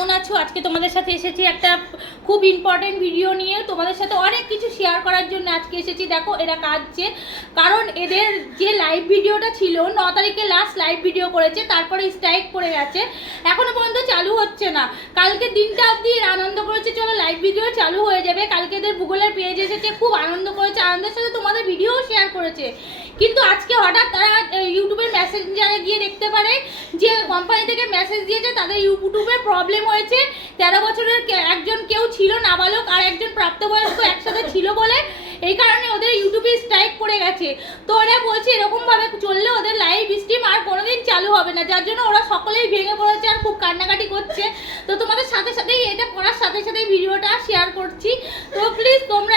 কেমন আছো? আজকে তোমাদের সাথে এসেছি একটা খুব ইম্পর্টেন্ট ভিডিও নিয়ে। তোমাদের সাথে অনেক কিছু শেয়ার করার জন্য আজকে এসেছি। দেখো, এরা কাঁদছে। কারণ এদের যে লাইভ ভিডিওটা ছিল, ন তারিখে লাস্ট লাইভ ভিডিও করেছে, তারপরে স্ট্রাইক করে গেছে। এখনও পর্যন্ত চালু হচ্ছে না। কালকে দিনটা অবধি আনন্দ করেছে। চলো লাইভ ভিডিও চালু হয়ে যাবে। কালকে এদের ভূগোলের পেজ এসেছে, খুব আনন্দ করেছে। আনন্দের সাথে তোমাদের ভিডিও শেয়ার করেছে। কিন্তু আজকে হঠাৎ তারা ইউটিউবের মেসেঞ্জারে গিয়ে দেখতে পারে যে কোম্পানি থেকে মেসেজ দিয়েছে, তাদের ইউটিউবে প্রবলেম হয়েছে। তেরো বছরের একজন কেউ ছিল নাবালক আর একজন প্রাপ্তবয়স্ক একসাথে ছিল বলে এই কারণে ওদের ইউটিউবে স্ট্রাইক পড়ে গেছে। তো ওরা বলছে এরকমভাবে চললে ওদের লাইভ স্ট্রিম আর কোনোদিন চালু হবে না, যার জন্য ওরা সকলেই ভেঙে পড়েছে আর খুব কান্নাকাটি করছে। তো তোমাদের সাথে সাথেই, এটা করার সাথে সাথেই ভিডিওটা শেয়ার করছি। তো প্লিজ তোমরা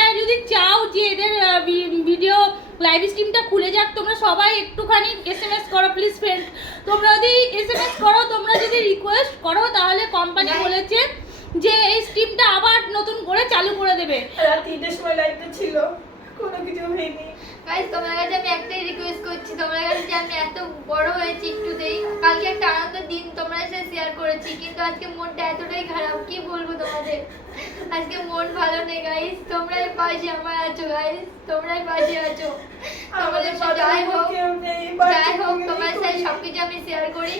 লাইভ স্ট্রিমটা খুলে যাক তোমরা সবাই একটুখানি এস এম এস করো প্লিজ ফ্রেন্ড তোমরা যদি এস এম এস করো তোমরা যদি রিকোয়েস্ট করো তাহলে কোম্পানি বলেছে যে এই স্ট্রিমটা আবার নতুন করে চালু করে দেবে। রাত তিনটের সময় লাইটটা ছিল কোনো কিছু হয়নি। গাইস তোমার কাছে আমি একটাই রিকোয়েস্ট করছি তোমার কাছে যে আমি এত বড় হয়েছি একটুতেই কালকে একটা আনন্দের দিন তোমরা এসে শেয়ার করেছি কিন্তু আজকে মনটা এতটাই খারাপ কি বলব তোমাদের? আজকে মন ভালো নেই গাইস তোমরাই পাশে আমার আছো গাইস তোমরাই পাশে আছো। আমাদের তোমাদের যাই হোক যাই হোক তোমার সাথে সবকিছু আমি শেয়ার করি।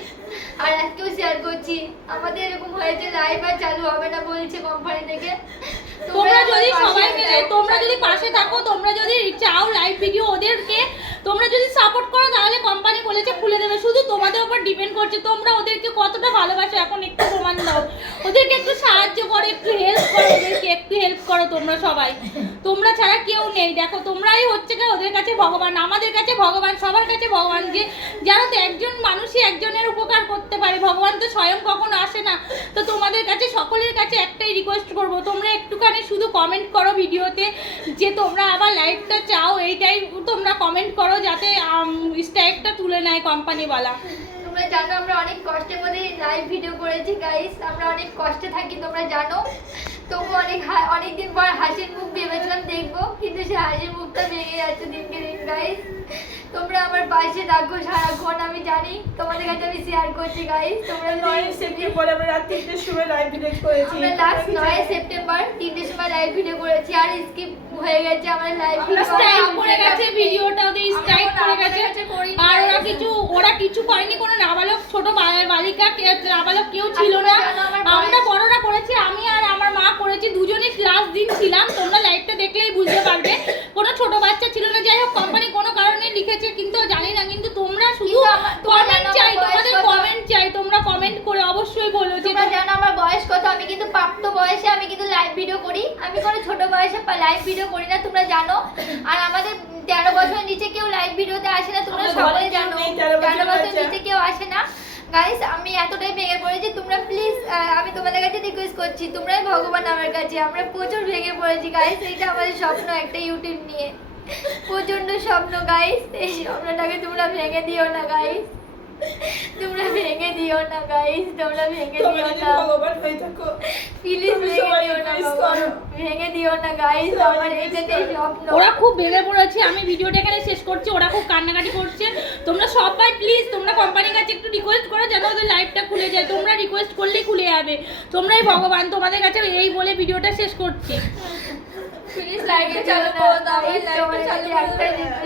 আর আজকেও শেয়ার করছি। আমাদের এরকম হয়েছে লাইভ আর চালু হবে না বলছে কোম্পানি থেকে। তোমরা যদি সবাই মিলে তোমরা যদি পাশে থাকো তোমরা যদি চাও লাইভ ভিডিও ওদেরকে তোমরা যদি সাপোর্ট করো তাহলে কোম্পানি বলেছে খুলে দেবে। শুধু উপর ডিপেন্ড করছে, তোমরা ওদেরকে কতটা ভালোবাসো? এখন একটু প্রমাণ দাও। ওদেরকে একটু সাহায্য করো, একটু হেল্প করো, ওদেরকে একটু হেল্প করো তোমরা সবাই। তোমরা ছাড়া কেউ নেই। দেখো, তোমরাই হচ্ছে কি ওদের কাছে ভগবান, আমাদের কাছে ভগবান, সবার কাছে ভগবান। যে, যারা তো একজন মানুষই একজনের উপকার করতে পারে, ভগবান তো স্বয়ং কখনো আসে না। তো তোমাদের কাছে, সকলের কাছে একটাই রিকোয়েস্ট করব, তোমরা একটুখানি শুধু কমেন্ট করো ভিডিওতে যে, তোমরা আবার লাইভটা চাও, এইটাই তোমরা কমেন্ট করো যাতে স্ট্রাইকটা তুলে নেয় কোম্পানিওয়ালা তোমরা জানো আমরা অনেক কষ্টের মধ্যে লাইভ ভিডিও করেছি গাইস আমরা অনেক কষ্টে থাকি তোমরা জানো। তবু অনেক হা- অনেকদিন পর হাসির মুখ ভেবেছিলাম দেখব কিন্তু সে হাসির মুখটা ভেঙে যাচ্ছে দিনকে দিন গাইস তোমরা আমার পাশে রাখো সারাক্ষণ আমি জানি তোমাদের কাছে আমি শেয়ার করছি গাইস তোমরা নয় সেপ্টেম্বর আমরা রাত তিনটের সময় লাইভ ভিডিও করেছি। আমরা লাস্ট নয় সেপ্টেম্বর তিনটের সময় লাইভ ভিডিও করেছি আর স্কিপ হয়ে গেছে আমাদের লাইভ আমরা স্ট্রাইক করে গেছে ভিডিওটা ওদের স্ট্রাইক করে গেছে। আর ওরা কিছু কিছু করেনি কোনো নাবালক ছোট বালিকা নাবালক কেউ ছিল না। আমরা বড়রা করেছি আমি আর আমার মা করেছি দুজনেই ক্লাস দিন ছিলাম তোমরা লাইভটা দেখলেই বুঝতে পারবে। কোনো ছোট বাচ্চা ছিল না যাই হোক কোম্পানি কোনো কারণে লিখেছে কিন্তু জানি না কিন্তু তোমরা শুধু কমেন্ট চাই তোমাদের কমেন্ট চাই তোমরা কমেন্ট করে অবশ্যই বলো যে তোমরা জানো আমার বয়স কত? আমি কিন্তু প্রাপ্ত বয়সে আমি কিন্তু লাইভ ভিডিও করি। আমি কোনো ছোট বয়সে লাইভ ভিডিও করি না তোমরা জানো। আর আমাদের তেরো বছরের নিচে কেউ লাইভ ভিডিওতে আসে না তোমরা আমার সবাই ঘরে কেউ জানো নেই, 13 বছরের তেরো বছরের বাচ্চা। নিচে কেউ আসে না। গাইস আমি এতটাই ভেঙে পড়েছি তোমরা প্লিজ আমি তোমাদের কাছে রিকোয়েস্ট করছি তোমরাই ভগবান আমার কাছে আমরা প্রচুর ভেঙে পড়েছি। গাইস এইটা আমাদের স্বপ্ন একটা ইউটিউব নিয়ে। প্রচণ্ড স্বপ্ন গাইস এই স্বপ্নটাকে তোমরা ভেঙে দিও না গাইস তোমরা ভেঙে দিও না গাইস তোমরা ভেঙে দিও না। প্লিজ ভেঙে দিও না গাইস আমার request স্বপ্ন ওরা খুব ভেঙে পড়েছে আমি ভিডিওটা এখানে শেষ করছি ওরা খুব কান্নাকাটি করছে। তোমরা সবাই প্লিজ তোমরা কোম্পানির কাছে একটু রিকোয়েস্ট করো যেন ওদের লাইভটা খুলে যায়। তোমরা রিকোয়েস্ট করলেই খুলে যাবে। তোমরাই ভগবান তোমাদের কাছে এই বলে ভিডিওটা শেষ করছি। প্লিজ লাইভে চালু করো, লাইভটা তোমাদের চালু করো।